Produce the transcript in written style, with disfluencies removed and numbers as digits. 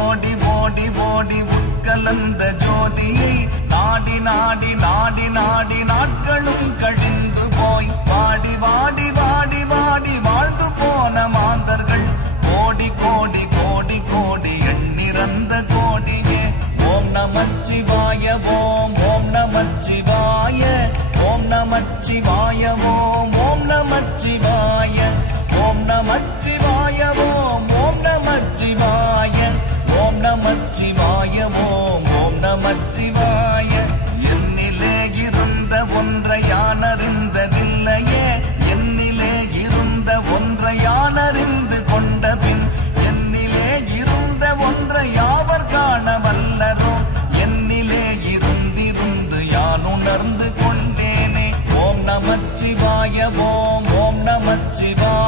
ஓடி ஓடி ஓடி உட்கலந்த ஜோதியை நாடி நாடி நாடி நாடி நாட்களும் கழிந்து போய் வாடி வாடி வாடி வாடி வாழ்ந்து போன மாந்தர்கள் கோடி கோடி கோடி கோடி எண்ணிறந்த கோடியே. ஓம் நமச்சிவாய ஓம் ஓம் நமச்சிவாய ஓம் நமச்சிவாய ஓம் ஓம் நமச்சிவாய ஓம் நமச்சிவாய ஓம் ஓம் நமச்சிவாய ஓம் நமச்சிவாய ஓம் ஓம் நமச்சிவாய. என்னிலே இருந்த ஒன்றை யானறிந்ததில்லையே, என்னிலே இருந்த ஒன்றை யானறிந்து கொண்ட பின் என்னிலே இருந்த ஒன்றை யாவர் காண வல்லரோ, என்னிலே இருந்திருந்து யான் உணர்ந்து கொண்டேனே. ஓம் நமச்சிவாய ஓம் ஓம் நமச்சிவாய